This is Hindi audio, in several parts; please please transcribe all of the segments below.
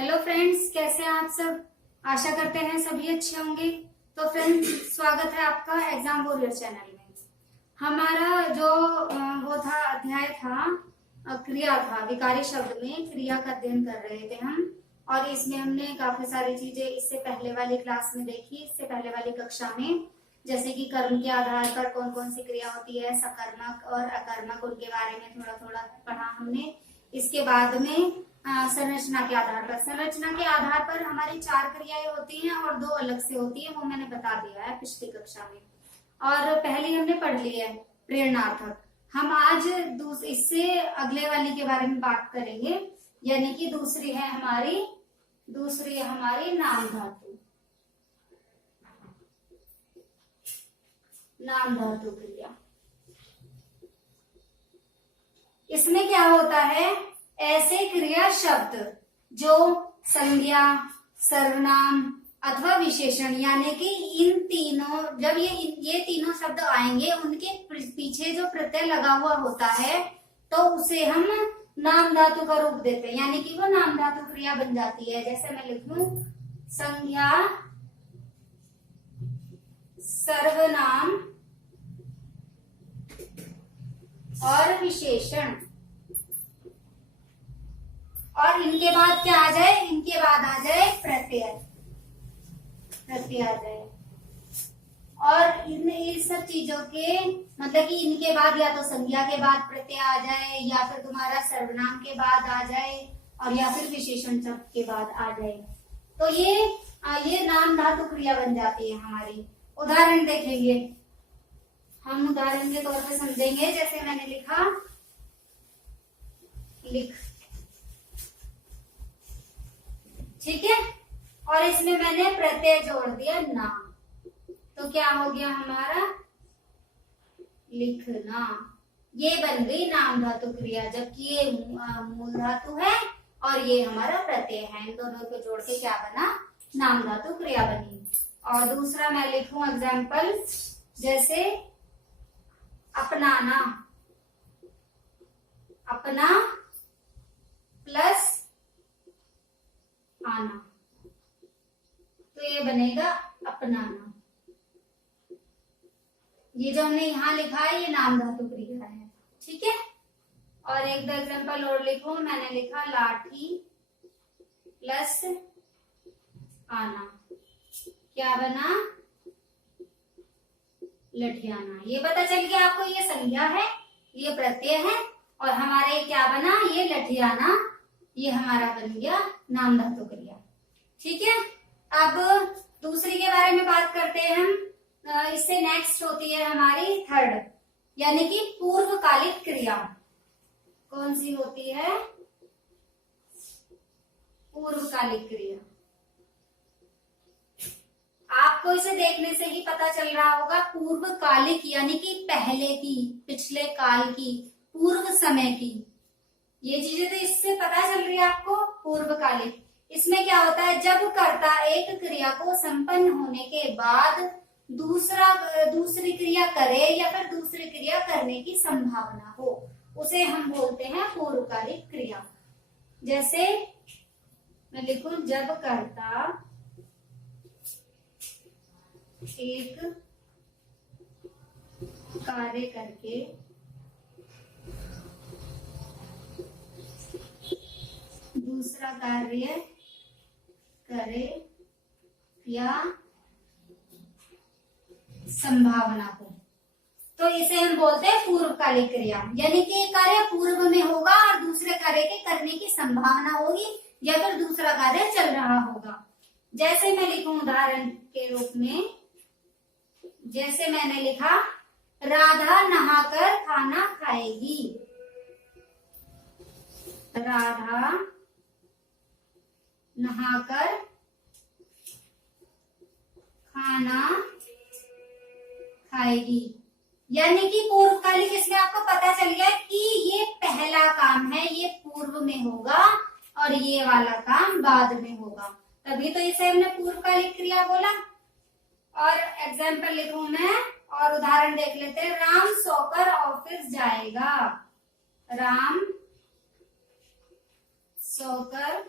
हेलो फ्रेंड्स, कैसे हैं आप सब। आशा करते हैं सभी अच्छे होंगे। तो फ्रेंड्स, स्वागत है आपका एग्जाम वॉरियर चैनल में। हमारा जो वो था अध्याय था, क्रिया था। विकारी शब्द में क्रिया का अध्ययन कर रहे थे हम, और इसमें हमने काफी सारी चीजें इससे पहले वाली क्लास में देखी, इससे पहले वाली कक्षा में। जैसे कि कर्म के आधार पर कौन कौन सी क्रिया होती है, सकर्मक और अकर्मक, उनके बारे में थोड़ा थोड़ा पढ़ा हमने। इसके बाद में संरचना के आधार पर, संरचना के आधार पर हमारी 4 क्रियाएं होती हैं और 2 अलग से होती है, वो मैंने बता दिया है पिछली कक्षा में। और पहली हमने पढ़ ली है प्रेरणार्थक। हम आज इससे अगले वाली के बारे में बात करेंगे, यानी कि दूसरी है हमारी नाम धातु। नाम धातु क्रिया। इसमें क्या होता है, ऐसे क्रिया शब्द जो संज्ञा, सर्वनाम अथवा विशेषण, यानी कि इन तीनों, जब ये तीनों शब्द आएंगे, उनके पीछे जो प्रत्यय लगा हुआ होता है, तो उसे हम नाम धातु का रूप देते हैं, यानी कि वो नाम धातु क्रिया बन जाती है। जैसे मैं लिखूं संज्ञा, सर्वनाम और विशेषण, और इनके बाद क्या आ जाए, इनके बाद आ जाए प्रत्यय आ जाए। और इन सब चीजों के मतलब कि इनके बाद या तो संज्ञा के बाद प्रत्यय आ जाए, या फिर तुम्हारा सर्वनाम के बाद आ जाए, और या फिर विशेषण शब्द के बाद आ जाए, तो ये नाम धातु क्रिया बन जाती है हमारी। उदाहरण देखेंगे हम, उदाहरण के तौर पे समझेंगे। जैसे मैंने लिखा लिख, ठीक है, और इसमें मैंने प्रत्यय जोड़ दिया ना, तो क्या हो गया हमारा लिखना। ये बन गई नाम धातु क्रिया, जबकि ये मूल धातु है और ये हमारा प्रत्यय है। इन दोनों को जोड़ के क्या बना, नाम धातु क्रिया बनी। और दूसरा मैं लिखूं एग्जाम्पल, जैसे अपनाना, अपना प्लस आना, तो ये बनेगा अपनाना। ये जो हमने यहाँ लिखा है, ये नाम धातु क्रिया है, ठीक है। और एक दो एग्जाम्पल और लिखूं, मैंने लिखा लाठी प्लस आना, क्या बना लठियाना। ये पता चल गया आपको, ये संज्ञा है, ये प्रत्यय है, और हमारे क्या बना, ये लठियाना, ये हमारा बन गया नाम धातु क्रिया, ठीक है। अब दूसरी के बारे में बात करते हैं हम। इससे नेक्स्ट होती है हमारी थर्ड, यानी कि पूर्वकालिक क्रिया। कौन सी होती है, पूर्वकालिक क्रिया। आपको इसे देखने से ही पता चल रहा होगा, पूर्वकालिक यानी कि पहले की, पिछले काल की, पूर्व समय की। ये चीजें तो इससे पता चल रही है आपको, पूर्वकालिक। इसमें क्या होता है, जब कर्ता एक क्रिया को संपन्न होने के बाद दूसरी क्रिया करे या फिर दूसरी क्रिया करने की संभावना हो, उसे हम बोलते हैं पूर्वकालिक क्रिया। जैसे मैं लिखूं, जब कर्ता एक कार्य करके दूसरा कार्य करे या संभावना हो, तो इसे हम बोलते हैं पूर्वकालिक क्रिया। यानी कि एक कार्य पूर्व में होगा और दूसरे कार्य के करने की संभावना होगी, या फिर दूसरा कार्य चल रहा होगा। जैसे मैं लिखूं उदाहरण के रूप में, जैसे मैंने लिखा राधा नहाकर खाना खाएगी। राधा नहाकर खाना खाएगी, यानी कि पूर्वकालिक। इसमें आपको पता चल गया कि ये पहला काम है, ये पूर्व में होगा, और ये वाला काम बाद में होगा, तभी तो इसे हमने पूर्वकालिक क्रिया बोला। और एग्जाम्पल लिखूं मैं, और उदाहरण देख लेते हैं। राम सोकर ऑफिस जाएगा। राम सोकर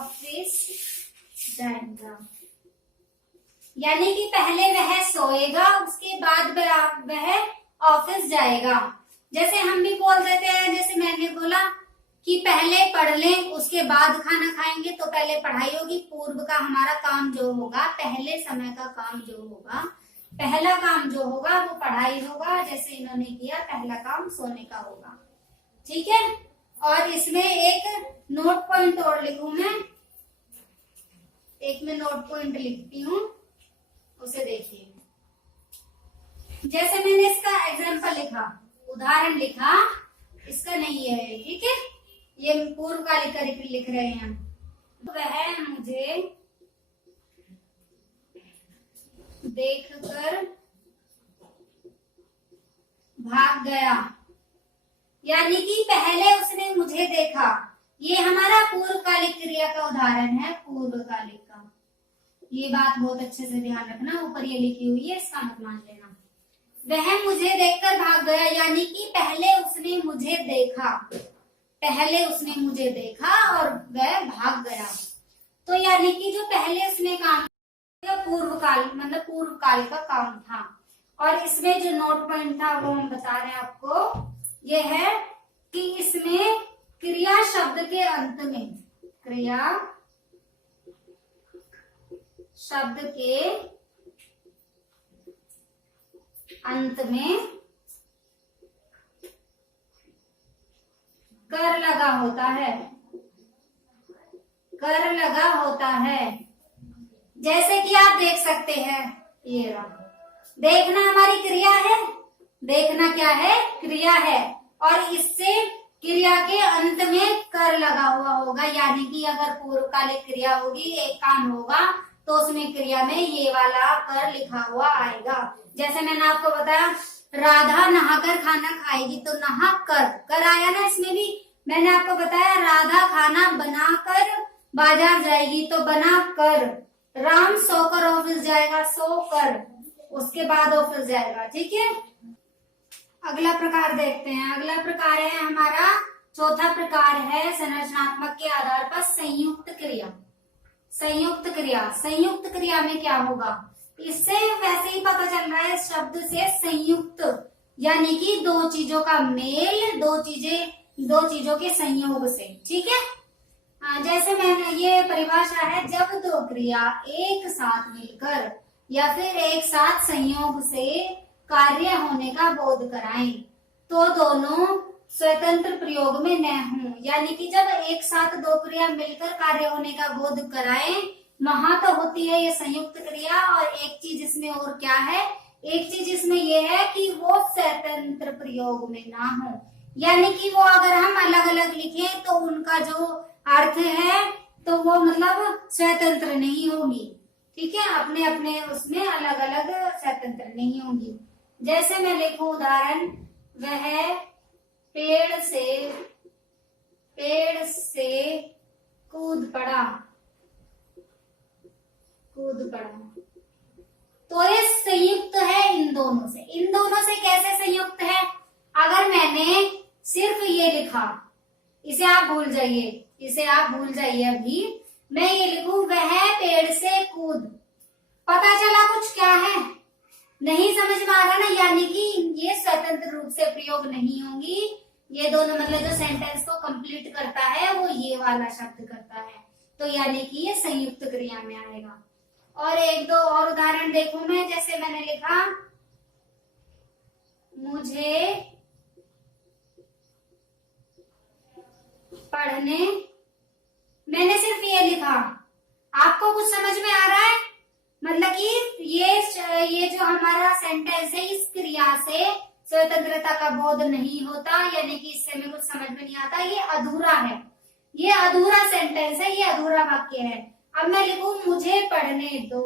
ऑफिस जाएगा। यानी कि पहले वह सोएगा, उसके बाद वह ऑफिस जाएगा। जैसे हम भी बोल देते हैं, जैसे मैंने बोला कि पहले पढ़ लें उसके बाद खाना खाएंगे, तो पहले पढ़ाई होगी। पूर्व का हमारा काम जो होगा, पहले समय का काम जो होगा, पहला काम जो होगा वो पढ़ाई होगा। जैसे इन्होंने किया, पहला काम सोने का होगा। ठीक है। और इसमें एक नोट पॉइंट और लिखूं मैं, एक मैं नोट पॉइंट लिखती हूँ, उसे देखिए। जैसे मैंने इसका एग्जाम्पल लिखा, उदाहरण लिखा, इसका नहीं है, ठीक है, ये पूर्वकालिक लिख रहे हैं हम। वह मुझे देखकर भाग गया। यानी कि पहले उसने मुझे देखा। ये हमारा पूर्वकालिक क्रिया का उदाहरण है, पूर्वकालिक का। ये बात बहुत अच्छे से ध्यान रखना, ऊपर ये लिखी हुई है, इसका मत मान लेना। वह मुझे देखकर भाग गया, यानी कि पहले उसने मुझे देखा, पहले उसने मुझे देखा और वह भाग गया। तो यानी कि जो पहले उसने काम किया, पूर्वकाल मतलब पूर्वकाल का काम था। और इसमें जो नोट पॉइंट था वो हम बता रहे हैं आपको, ये है कि इसमें क्रिया शब्द के अंत में, क्रिया शब्द के अंत में कर लगा होता है, कर लगा होता है। जैसे कि आप देख सकते हैं, ये रहा, देखना हमारी क्रिया है, देखना क्या है, क्रिया है। और इससे क्रिया के अंत में कर लगा हुआ होगा। यानी कि अगर पूर्वकालिक क्रिया होगी, एक काम होगा, तो उसमें क्रिया में ये वाला कर लिखा हुआ आएगा। जैसे मैंने आपको बताया, राधा नहाकर खाना खाएगी, तो नहा कर आया ना इसमें भी। मैंने आपको बताया, राधा खाना बनाकर बाजार जाएगी, तो बना कर। राम सोकर ऑफिस जाएगा, सोकर, उसके बाद ऑफिस जाएगा। ठीक है। अगला प्रकार देखते हैं। अगला प्रकार है हमारा, चौथा प्रकार है संरचनात्मक के आधार पर संयुक्त क्रिया। संयुक्त क्रिया, संयुक्त क्रिया में क्या होगा, इससे वैसे ही पता चल रहा है शब्द से संयुक्त, यानी कि दो चीजों का मेल, दो चीजों के संयोग से। ठीक है। जैसे मैंने ये परिभाषा है, जब दो क्रिया एक साथ मिलकर या फिर एक साथ संयोग से कार्य होने का बोध कराएं, तो दोनों स्वतंत्र प्रयोग में न हों। यानी कि जब एक साथ दो क्रिया मिलकर कार्य होने का बोध कराएं, वहां तो होती है ये संयुक्त क्रिया। और एक चीज इसमें और क्या है, एक चीज इसमें ये है कि वो स्वतंत्र प्रयोग में ना हो। यानी कि वो अगर हम अलग अलग लिखें तो उनका जो अर्थ है तो वो मतलब स्वतंत्र नहीं होगी। ठीक है, अपने अपने उसमें अलग अलग स्वतंत्र नहीं होगी। जैसे मैं लिखूं उदाहरण, वह पेड़ से कूद पड़ा, तो ये संयुक्त है इन दोनों से। इन दोनों से कैसे संयुक्त है, अगर मैंने सिर्फ ये लिखा, इसे आप भूल जाइए अभी। मैं ये लिखूं, वह पेड़ से कूद, पता चला कुछ क्या है, नहीं समझ में आ रहा ना। यानी कि ये स्वतंत्र रूप से प्रयोग नहीं होंगी। ये दोनों मतलब जो सेंटेंस को कंप्लीट करता है वो ये वाला शब्द करता है, तो यानी कि ये संयुक्त क्रिया में आएगा। और एक दो और उदाहरण देखूं मैं। जैसे मैंने लिखा, मुझे पढ़ने, मैंने सिर्फ ये लिखा, आपको कुछ समझ में आ रहा है, मतलब कि ये जो हमारा सेंटेंस है, इस क्रिया से स्वतंत्रता का बोध नहीं होता, यानी कि इससे हमें कुछ समझ में नहीं आता, ये अधूरा है, ये अधूरा सेंटेंस है, ये अधूरा वाक्य है। अब मैं लिखूं, मुझे पढ़ने दो,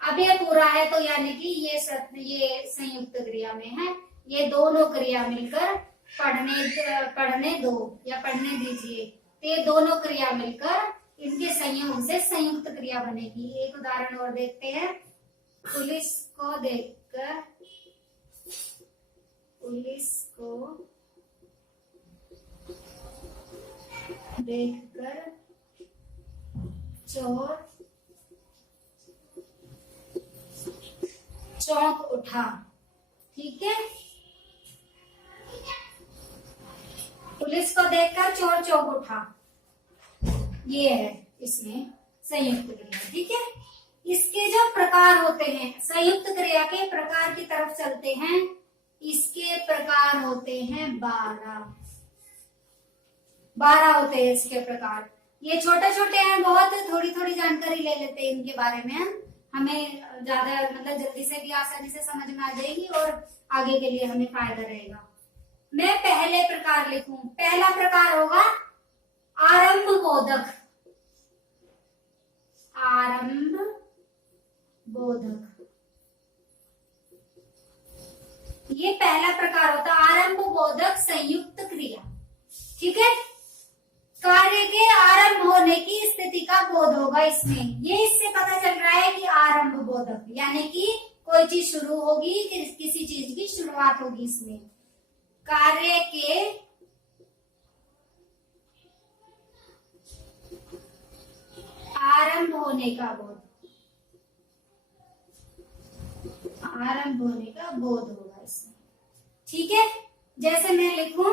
अब ये पूरा है, तो यानी कि ये संयुक्त क्रिया में है। ये दोनों क्रिया मिलकर पढ़ने दो या पढ़ने दीजिए, तो ये दोनों क्रिया मिलकर इनके संयोग से संयुक्त क्रिया बनेगी। एक उदाहरण और देखते हैं। पुलिस को देखकर, देखकर चोर चौंक उठा। ठीक है, पुलिस को देखकर चोर चौंक उठा, ये है इसमें संयुक्त क्रिया। ठीक है, इसके जो प्रकार होते हैं, संयुक्त क्रिया के प्रकार की तरफ चलते हैं। इसके प्रकार होते हैं 12 होते हैं इसके प्रकार। ये छोटे छोटे हैं बहुत, थोड़ी थोड़ी जानकारी ले लेते हैं इनके बारे में, हमें ज्यादा मतलब जल्दी से भी आसानी से समझ में आ जाएगी और आगे के लिए हमें फायदा रहेगा। मैं पहले प्रकार लिखूं। पहला प्रकार होगा आरंभ बोधक। आरंभ बोधक, ये पहला प्रकार होता है, आरंभ बोधक संयुक्त क्रिया। ठीक है, कार्य के आरंभ होने की स्थिति का बोध होगा इसमें। ये इससे पता चल रहा है कि आरंभ बोधक यानी कि कोई चीज शुरू होगी, किसी चीज की शुरुआत होगी। इसमें कार्य के आरंभ होने का बोध, आरंभ होने का बोध होगा इसमें। ठीक है, जैसे मैं लिखूं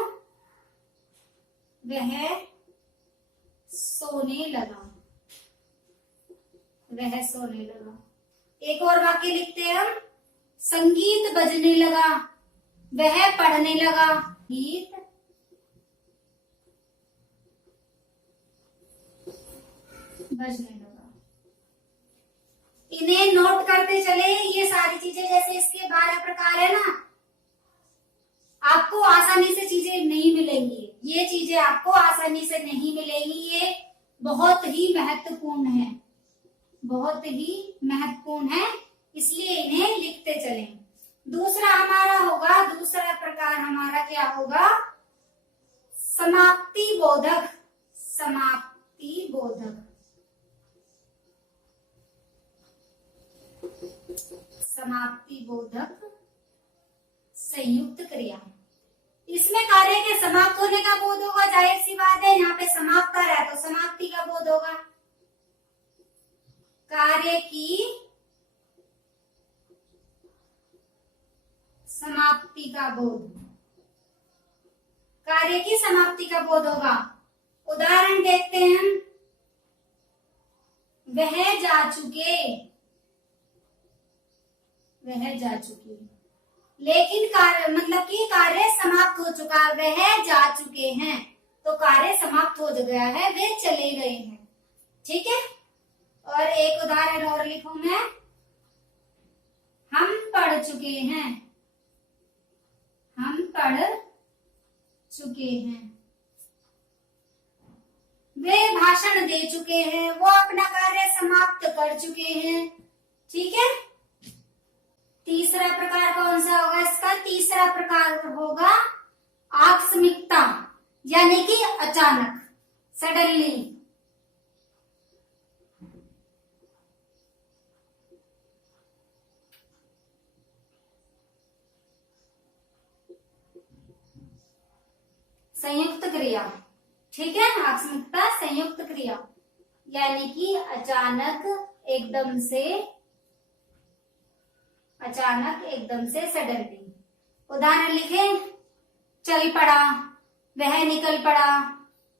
वह सोने लगा, वह सोने लगा। एक और वाक्य लिखते हैं हम, संगीत बजने लगा, वह पढ़ने लगा। गीत बजने लगा। इन्हें नोट करते चले। ये सारी चीजें जैसे इसके 12 प्रकार है ना, आपको आसानी से चीजें नहीं मिलेंगी। ये चीजें आपको आसानी से नहीं मिलेंगी, ये बहुत ही महत्वपूर्ण है, बहुत ही महत्वपूर्ण है, इसलिए इन्हें लिखते चलें। दूसरा हमारा होगा, दूसरा प्रकार हमारा क्या होगा, समाप्ति बोधक। समाप्ति बोधक, समाप्ति बोधक संयुक्त क्रिया। इसमें कार्य के समाप्त होने का बोध होगा, जाहिर सी बात है, यहाँ पे समाप्त कर रहा है तो समाप्ति का बोध होगा। कार्य की समाप्ति का बोध, कार्य की समाप्ति का बोध होगा। उदाहरण देखते हैं, वह जा चुके, वह जा चुकी, लेकिन कार्य मतलब कि कार्य समाप्त हो चुका, वह जा चुके हैं तो कार्य समाप्त हो गया है, वे चले गए हैं। ठीक है, और एक उदाहरण और लिखूं मैं, हम पढ़ चुके हैं, हम पढ़ चुके हैं, वे भाषण दे चुके हैं, वो अपना कार्य समाप्त कर चुके हैं। ठीक है, तीसरा प्रकार कौन सा होगा इसका, तीसरा प्रकार होगा आकस्मिकता, यानी कि अचानक, सडनली। संयुक्त क्रिया। ठीक है, आकस्मिकता संयुक्त क्रिया यानी कि अचानक, एकदम से, अचानक एकदम से, सडनली। उदाहरण लिखें, चल पड़ा, वह निकल पड़ा,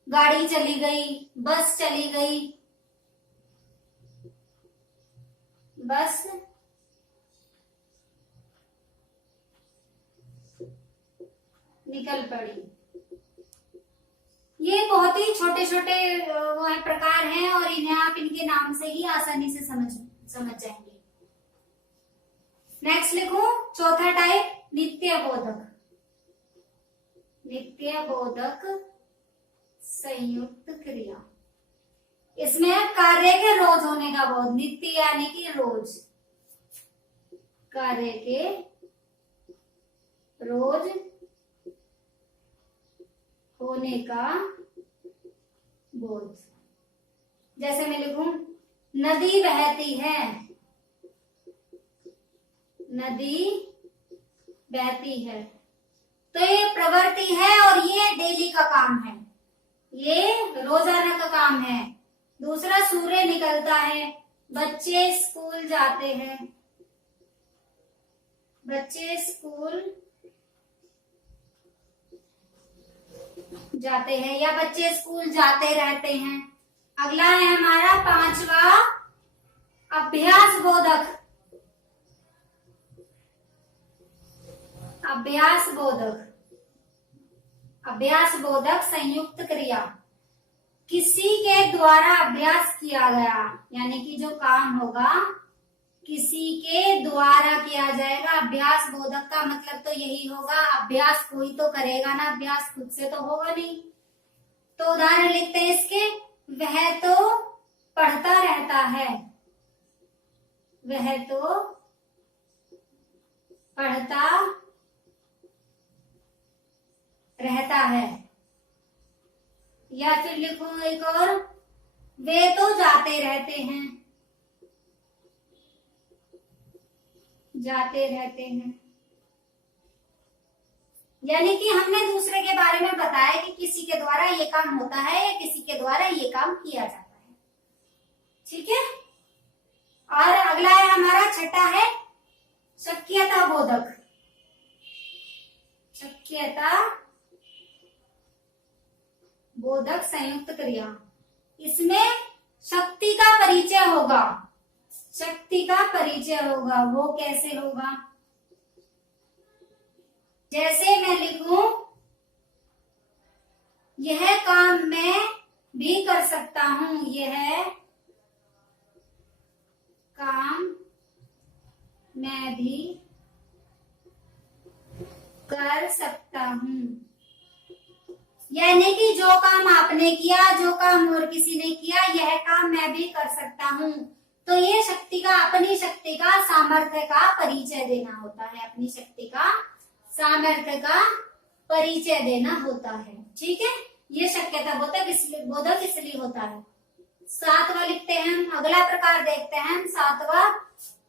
गाड़ी चली गई, बस चली गई, बस निकल पड़ी। ये बहुत ही छोटे छोटे वो है प्रकार हैं और इन्हें आप इनके नाम से ही आसानी से समझ जाएंगे। नेक्स्ट लिखूं, चौथा टाइप नित्य बोधक। नित्य बोधक संयुक्त क्रिया, इसमें कार्य के रोज होने का बोध, नित्य यानी कि रोज, कार्य के रोज होने का बोध। जैसे मैं लिखूं, नदी बहती है, नदी बहती है, तो ये प्रवृत्ति है और ये डेली का काम है। ये रोजाना का काम है। दूसरा, सूर्य निकलता है, बच्चे स्कूल जाते हैं, बच्चे स्कूल जाते हैं या बच्चे स्कूल जाते रहते हैं। अगला है हमारा पांचवा, अभ्यास बोधक। अभ्यास बोधक, अभ्यास बोधक संयुक्त क्रिया। किसी के द्वारा अभ्यास किया गया, यानी कि जो काम होगा किसी के द्वारा किया जाएगा। अभ्यास बोधक का मतलब तो यही होगा, अभ्यास कोई तो करेगा ना, अभ्यास खुद से तो होगा नहीं। तो उदाहरण लिखते हैं इसके, वह तो पढ़ता रहता है, वह तो पढ़ता रहता है। या फिर लिखो एक और, वे तो जाते रहते हैं, जाते रहते हैं। यानी कि हमने दूसरे के बारे में बताया कि किसी के द्वारा ये काम होता है या किसी के द्वारा ये काम किया जाता है। ठीक है। और अगला है हमारा छठा है शक्यता बोधक। शक्यता बोधक संयुक्त क्रिया। इसमें शक्ति का परिचय होगा, शक्ति का परिचय होगा। वो कैसे होगा? जैसे मैं लिखूं, यह काम मैं भी कर सकता हूं, यह काम मैं भी कर सकता हूं। यानी कि जो काम आपने किया, जो काम और किसी ने किया, यह काम मैं भी कर सकता हूं। तो ये शक्ति का, अपनी शक्ति का, सामर्थ्य का परिचय देना होता है, अपनी शक्ति का, सामर्थ्य का परिचय देना होता है। ठीक है। ये शक्यता बोधक इसलिए होता है। सातवां लिखते हैं हम, अगला प्रकार देखते हैं हम, सातवां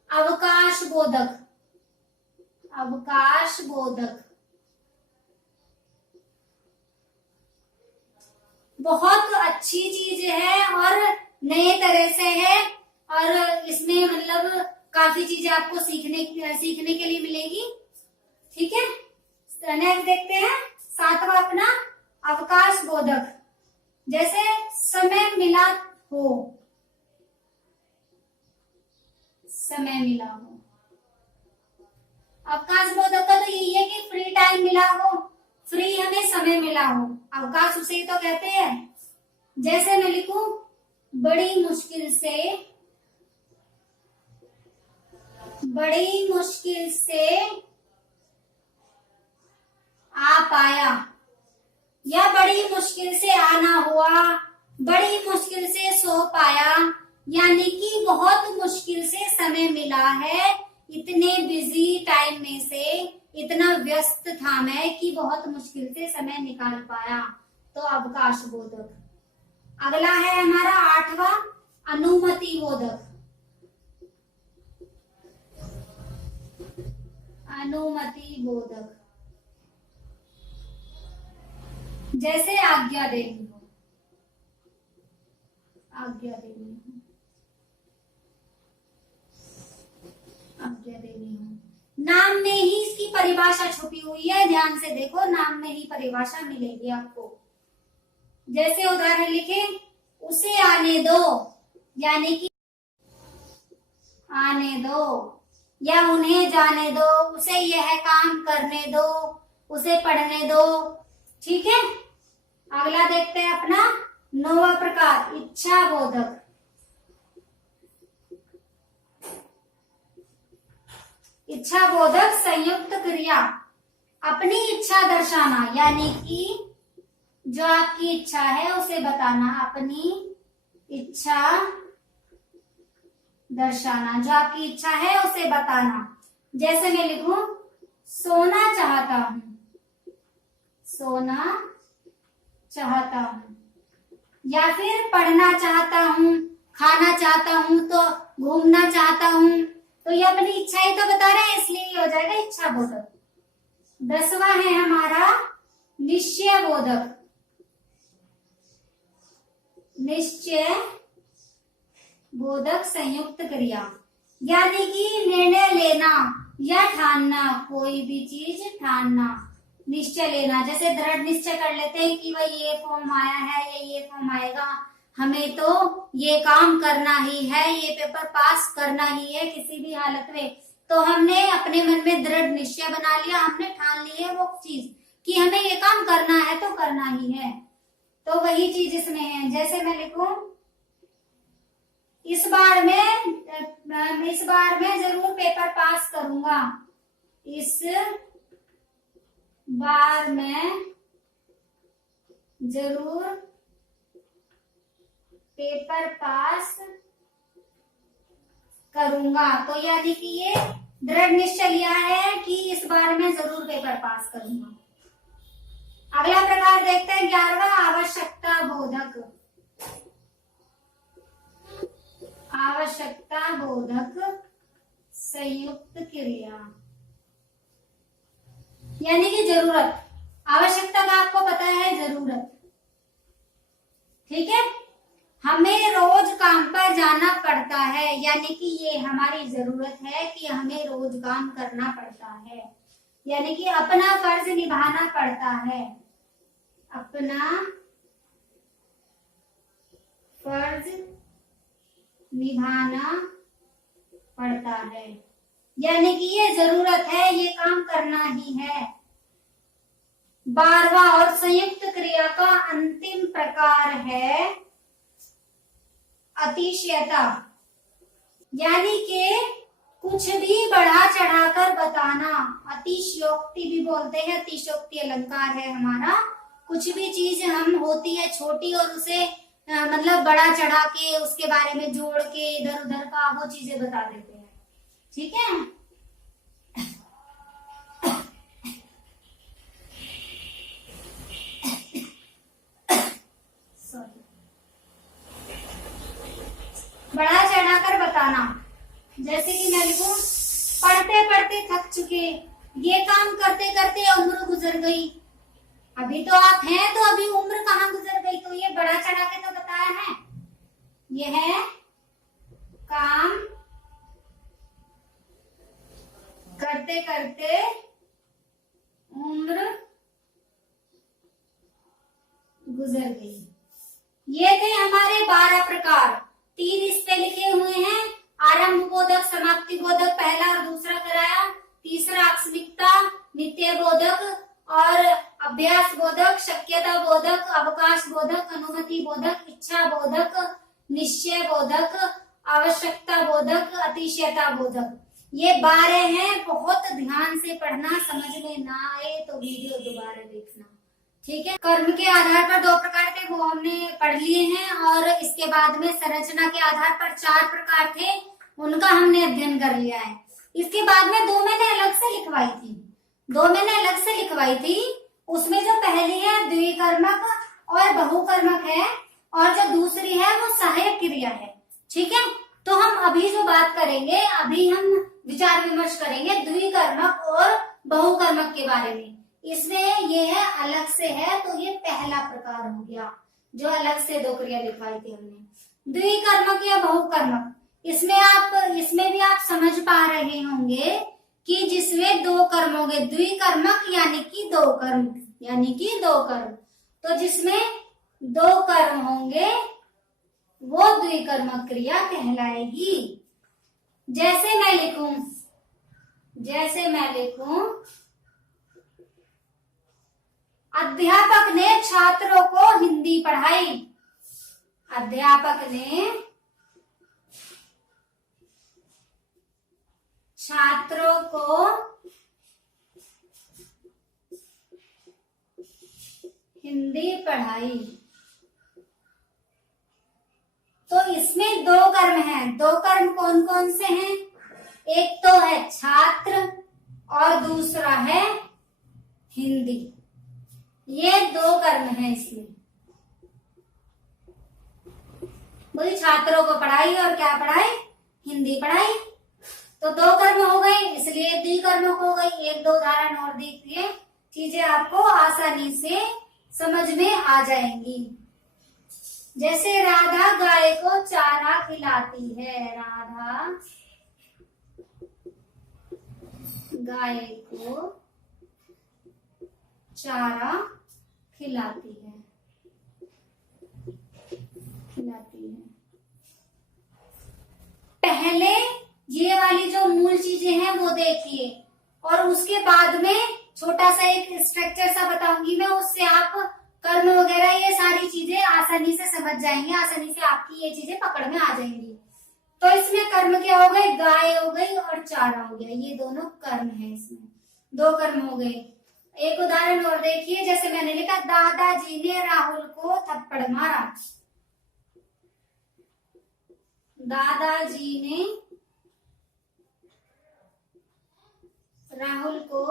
अवकाश बोधक। अवकाश बोधक बहुत अच्छी चीज है और नए तरह से है, और इसमें मतलब काफी चीजें आपको सीखने के लिए मिलेगी। ठीक है। नेक्स्ट देखते हैं सातवां अपना अवकाश बोधक। जैसे समय मिला हो, समय मिला हो। अवकाश बोधक का तो यही है कि फ्री टाइम मिला हो, फ्री हमें समय मिला हो, अवकाश उसे ही तो कहते हैं। जैसे मैं लिखूं, बड़ी मुश्किल से आ पाया, या बड़ी मुश्किल से आना हुआ, बड़ी मुश्किल से सो पाया। यानी कि बहुत मुश्किल से समय मिला है, इतने बिजी टाइम में से इतना व्यस्त था मैं कि बहुत मुश्किल से समय निकाल पाया। तो अवकाश बोधक। अगला है हमारा आठवां अनुमति बोधक। अनुमति बोधक जैसे आज्ञा देनी हो, आज्ञा देनी हो, आज्ञा देनी हो। नाम में ही इसकी परिभाषा छुपी हुई है, ध्यान से देखो, नाम में ही परिभाषा मिलेगी आपको। जैसे उदाहरण लिखे, उसे आने दो, यानी कि आने दो, या उन्हें जाने दो, उसे यह काम करने दो, उसे पढ़ने दो। ठीक है। अगला देखते हैं अपना नौवां प्रकार, इच्छा बोधक। इच्छा बोधक संयुक्त क्रिया। अपनी इच्छा दर्शाना, यानी कि जो आपकी इच्छा है उसे बताना, अपनी इच्छा दर्शाना, जो आपकी इच्छा है उसे बताना। जैसे मैं लिखूं, सोना चाहता हूं, सोना चाहता हूं, या फिर पढ़ना चाहता हूं, खाना चाहता हूं, तो घूमना चाहता हूं। तो ये अपनी इच्छा ही तो बता रहे हैं, इसलिए ये हो जाएगा इच्छा बोधक। 10वां है हमारा निश्चय बोधक। निश्चय बोधक संयुक्त क्रिया, यानी कि निर्णय लेना या ठानना, कोई भी चीज ठानना, निश्चय लेना। जैसे दृढ़ निश्चय कर लेते हैं कि भाई ये फॉर्म आया है, ये फॉर्म आएगा, हमें तो ये काम करना ही है, ये पेपर पास करना ही है किसी भी हालत में। तो हमने अपने मन में दृढ़ निश्चय बना लिया, हमने ठान ली है वो चीज कि हमें ये काम करना है तो करना ही है। तो वही चीज इसमें है। जैसे मैं लिखूं, इस बार मैं जरूर पेपर पास करूंगा, इस बार मैं जरूर पेपर पास करूंगा। तो यानी कि ये दृढ़ निश्चय लिया है कि इस बार मैं जरूर पेपर पास करूंगा। अगला प्रकार देखते हैं 11वां, आवश्यकता बोधक। आवश्यकता बोधक संयुक्त क्रिया, यानी कि जरूरत। आवश्यकता का आपको पता है जरूरत, ठीक है। हमें रोज काम पर जाना पड़ता है, यानी कि ये हमारी जरूरत है कि हमें रोज काम करना पड़ता है, यानी कि अपना फर्ज निभाना पड़ता है, अपना फर्ज निभाना पड़ता है, यानी कि ये जरूरत है, ये काम करना ही है। 12वां और संयुक्त क्रिया का अंतिम प्रकार है अतिशयता, यानी कि कुछ भी बढ़ा चढ़ाकर बताना। अतिशयोक्ति भी बोलते हैं, अतिशयोक्ति अलंकार है हमारा। कुछ भी चीज हम होती है छोटी और उसे मतलब बड़ा चढ़ा के उसके बारे में जोड़ के इधर उधर का वो चीजें बता देते हैं, ठीक है। बढ़ा चढ़ाकर बताना, जैसे कि मैं लिखूं, पढ़ते पढ़ते थक चुके, ये काम करते करते उम्र गुजर गई। अभी तो आप हैं तो अभी उम्र कहाँ गुजर गई, तो ये बढ़ा चढ़ा के तो बताया है। यह काम करते करते उम्र गुजर गई। ये थे हमारे 12 प्रकार। 3 इस पे लिखे हुए हैं, आरंभ बोधक, समाप्ति बोधक पहला और दूसरा कराया। तीसरा आकस्मिकता, नित्य बोधक और अभ्यास बोधक, शक्यता बोधक, अवकाश बोधक, अनुमति बोधक, इच्छा बोधक, निश्चय बोधक, आवश्यकता बोधक, अतिशयता बोधक। ये 12 हैं। बहुत ध्यान से पढ़ना, समझ में ना आए तो वीडियो दोबारा देखना, ठीक है। कर्म के आधार पर 2 प्रकार थे, वो हमने पढ़ लिए हैं, और इसके बाद में संरचना के आधार पर 4 प्रकार थे, उनका हमने अध्ययन कर लिया है। इसके बाद में 2 मैंने अलग से लिखवाई थी, 2 मैंने अलग से लिखवाई थी। उसमें जो पहली है द्विकर्मक और बहुकर्मक है, और जो दूसरी है वो सहायक क्रिया है, ठीक है। तो हम अभी जो बात करेंगे, अभी हम विचार विमर्श करेंगे द्विकर्मक और बहुकर्मक के बारे में। इसमें ये है अलग से है, तो ये पहला प्रकार हो गया जो अलग से 2 क्रिया लिखवाई थी हमने। द्विकर्मक या बहुकर्मक, इसमें भी आप समझ पा रहे होंगे कि जिसमें 2 कर्म होंगे। द्विकर्मक यानी कि 2 कर्म, यानी कि 2 कर्म। तो जिसमें 2 कर्म होंगे वो द्विकर्मक क्रिया कहलाएगी। जैसे मैं लिखूं, अध्यापक ने छात्रों को हिंदी पढ़ाई। अध्यापक ने छात्रों को हिंदी पढ़ाई। तो इसमें 2 कर्म हैं। 2 कर्म कौन कौन से हैं? एक तो है छात्र और दूसरा है हिंदी। ये 2 कर्म हैं इसमें। बोली छात्रों को पढ़ाई और क्या पढ़ाई? हिंदी पढ़ाई। तो 2 कर्म हो गए, इसलिए द्विकर्मक हो गई। 1-2 उदाहरण और देखिए, चीजें आपको आसानी से समझ में आ जाएंगी। जैसे राधा गाय को चारा खिलाती है, राधा गाय को चारा खिलाती है, पहले ये वाली जो मूल चीजें हैं वो देखिए, और उसके बाद में छोटा सा एक स्ट्रक्चर सा बताऊंगी मैं, उससे आप कर्म वगैरह ये सारी चीजें आसानी से समझ जाएंगे, आसानी से आपकी ये चीजें पकड़ में आ जाएंगी। तो इसमें कर्म क्या हो गए, गाय हो गई और चारा हो गया, ये दोनों कर्म है, इसमें दो कर्म हो गए। एक उदाहरण और देखिए, जैसे मैंने लिखा दादाजी ने राहुल को थप्पड़ मारा, दादाजी ने राहुल को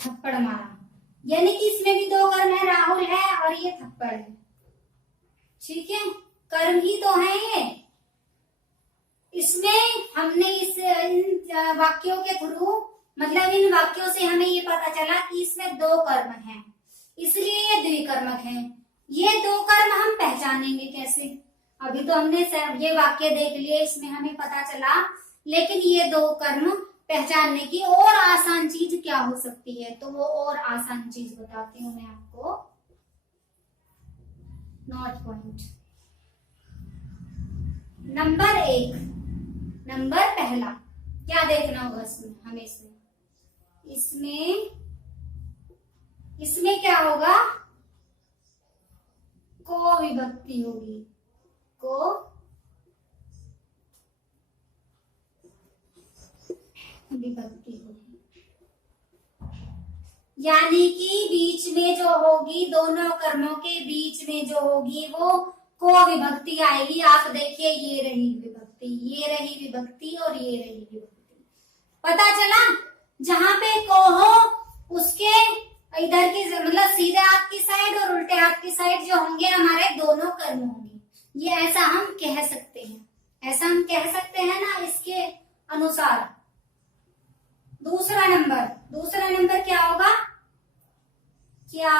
थप्पड़ मारा, यानी कि इसमें भी दो कर्म है, राहुल है और ये थप्पड़ है, ठीक है, कर्म ही तो है ये। इसमें हमने इन वाक्यों के थ्रू, मतलब इन वाक्यों से हमें ये पता चला कि इसमें दो कर्म हैं, इसलिए ये द्विकर्मक हैं। ये दो कर्म हम पहचानेंगे कैसे, अभी तो हमने ये वाक्य देख लिए, इसमें हमें पता चला, लेकिन ये दो कर्म पहचानने की और आसान चीज क्या हो सकती है, तो वो और आसान चीज बताती हूँ मैं आपको। नोट पॉइंट नंबर 1, नंबर पहला क्या देखना होगा इसमें हमें, इसमें क्या होगा, को विभक्ति होगी, को विभक्ति होगी, यानी कि बीच में जो होगी, दोनों कर्मों के बीच में जो होगी वो को विभक्ति आएगी। आप देखिए, ये रही विभक्ति, ये रही विभक्ति और ये रही विभक्ति, पता चला। जहां पे को हो उसके इधर की, मतलब सीधे हाथ की साइड और उल्टे हाथ की साइड जो होंगे हमारे दोनों कर्म होंगे, ये ऐसा हम कह सकते हैं, ऐसा हम कह सकते हैं ना, इसके अनुसार। दूसरा नंबर क्या होगा, क्या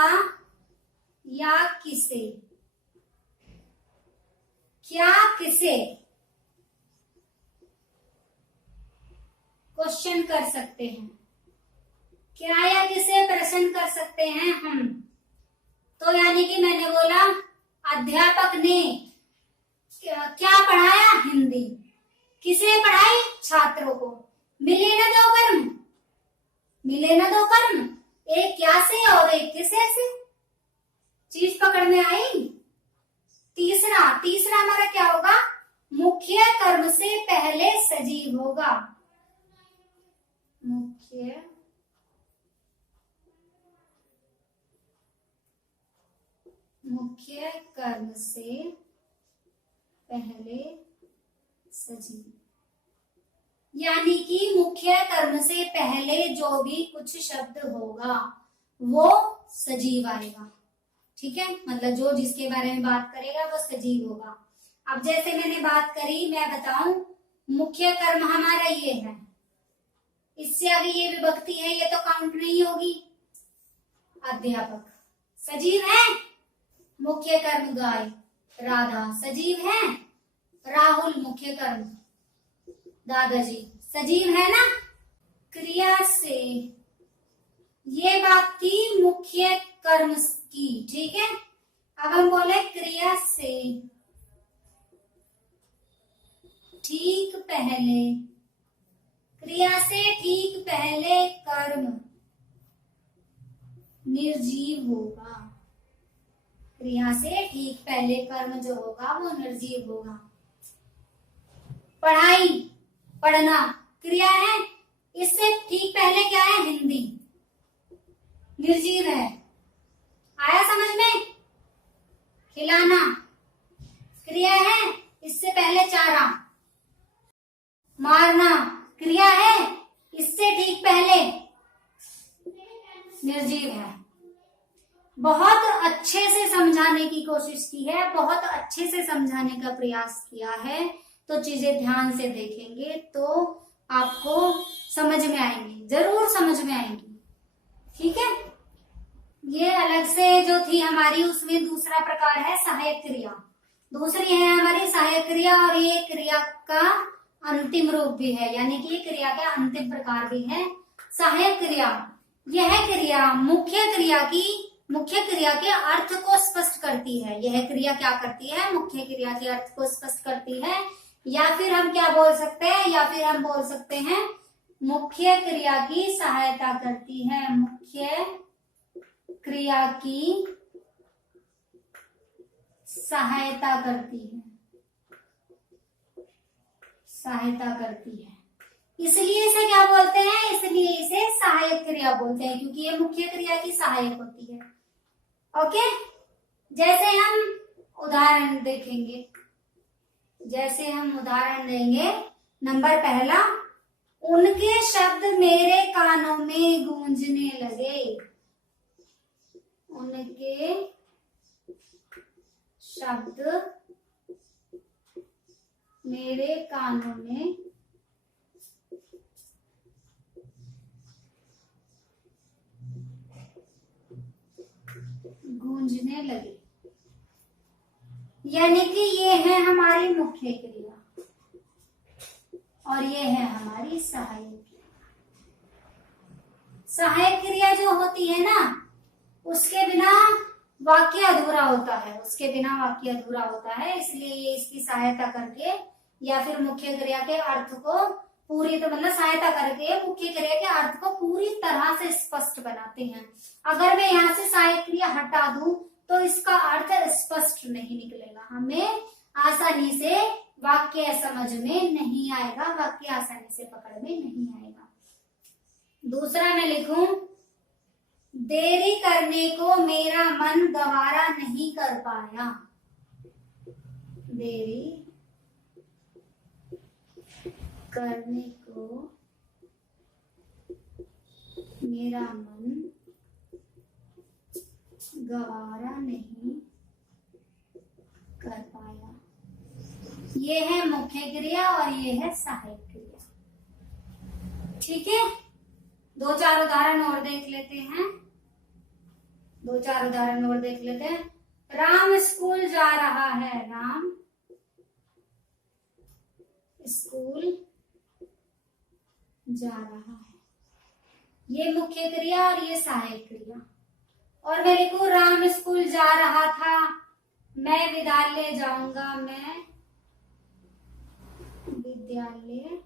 या किसे, क्या किसे क्वेश्चन कर सकते हैं, क्या या किसे प्रश्न कर सकते हैं हम। तो यानी कि मैंने बोला अध्यापक ने क्या पढ़ाया, हिंदी, किसे पढ़ाई, छात्रों को। मिले ना दो कर्म, एक क्या से और एक किसे से, चीज पकड़ में आई। तीसरा हमारा क्या होगा, मुख्य कर्म से पहले सजीव होगा, मुख्य कर्म से पहले सजीव, यानी कि मुख्य कर्म से पहले जो भी कुछ शब्द होगा वो सजीव आएगा, ठीक है, मतलब जो जिसके बारे में बात करेगा वो सजीव होगा। अब जैसे मैंने बात करी, मैं बताऊं, मुख्य कर्म हमारा ये है, इससे आगे ये विभक्ति है, ये तो काउंट नहीं होगी। अध्यापक सजीव है, मुख्य कर्म गाय, राधा सजीव है, राहुल मुख्य कर्म, दादाजी सजीव है ना। क्रिया से, ये बात थी मुख्य कर्म की, ठीक है। अब हम बोले क्रिया से ठीक पहले कर्म निर्जीव होगा, क्रिया से ठीक पहले कर्म जो होगा वो निर्जीव होगा। पढ़ाई, पढ़ना क्रिया है, इससे ठीक पहले क्या है, हिंदी, निर्जीव है, आया समझ में। खिलाना क्रिया है, इससे पहले चारा। मारना क्रिया है, इससे ठीक पहले निर्जीव है। बहुत अच्छे से समझाने की कोशिश की है, बहुत अच्छे से समझाने का प्रयास किया है, तो चीजें ध्यान से देखेंगे तो आपको समझ में आएंगी, जरूर समझ में आएंगी, ठीक है। ये अलग से जो थी हमारी, उसमें दूसरा प्रकार है सहायक क्रिया। दूसरी है हमारी सहायक क्रिया, और ये क्रिया का अंतिम रूप भी है, यानी कि ये क्रिया का अंतिम प्रकार भी है सहायक क्रिया। यह क्रिया मुख्य क्रिया के अर्थ को स्पष्ट करती है। यह क्रिया क्या करती है? मुख्य क्रिया के अर्थ को स्पष्ट करती है, या फिर हम क्या बोल सकते हैं, या फिर हम बोल सकते हैं मुख्य क्रिया की सहायता करती है। मुख्य क्रिया की सहायता करती है, इसलिए इसे क्या बोलते हैं? इसलिए इसे सहायक क्रिया बोलते हैं, क्योंकि ये मुख्य क्रिया की सहायक होती है। ओके, जैसे हम उदाहरण देखेंगे, नंबर पहला, उनके शब्द मेरे कानों में गूंजने लगे। उनके शब्द मेरे कानों में गूंजने लगे, यानी कि ये है हमारी मुख्य क्रिया और ये है हमारी सहायक क्रिया। सहायक क्रिया जो होती है ना, उसके बिना वाक्य अधूरा होता है, इसलिए ये इसकी सहायता करके या फिर मुख्य क्रिया के अर्थ को पूरी सहायता करके मुख्य क्रिया के अर्थ को पूरी तरह से स्पष्ट बनाते हैं। अगर मैं यहाँ से सहायक क्रिया हटा दूं तो इसका अर्थ स्पष्ट नहीं निकलेगा, हमें आसानी से वाक्य समझ में नहीं आएगा, वाक्य आसानी से पकड़ में नहीं आएगा। दूसरा मैं लिखूं, देरी करने को मेरा मन गवारा नहीं कर पाया। देरी करने को मेरा मन गवारा नहीं कर पाया। ये है मुख्य क्रिया और ये है सहायक क्रिया। ठीक है, दो चार उदाहरण और देख लेते हैं। राम स्कूल जा रहा है। राम स्कूल जा रहा है, ये मुख्य क्रिया और ये सहायक क्रिया। और मैं लिखूं, राम स्कूल जा रहा था, मैं विद्यालय जाऊंगा। मैं विद्यालय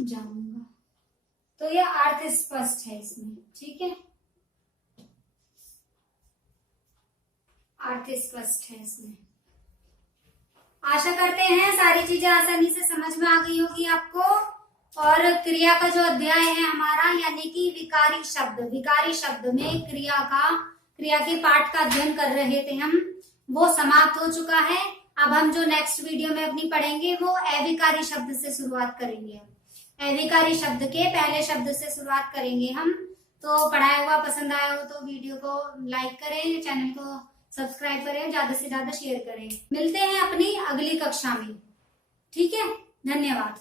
जाऊंगा, तो यह अर्थ स्पष्ट है इसमें। ठीक है, अर्थ स्पष्ट है इसमें। आशा करते हैं सारी चीजें आसानी से समझ में आ गई होगी आपको। और क्रिया का जो अध्याय है हमारा, यानी कि विकारी शब्द में क्रिया के पाठ का अध्ययन कर रहे थे हम, वो समाप्त हो चुका है। अब हम जो नेक्स्ट वीडियो में अपनी पढ़ेंगे वो अविकारी शब्द से शुरुआत करेंगे। अविकारी शब्द के पहले शब्द से शुरुआत करेंगे हम। तो पढ़ाया हुआ पसंद आया हो तो वीडियो को लाइक करें, चैनल को सब्सक्राइब करें, ज्यादा से ज्यादा शेयर करें। मिलते हैं अपनी अगली कक्षा में। ठीक है, धन्यवाद।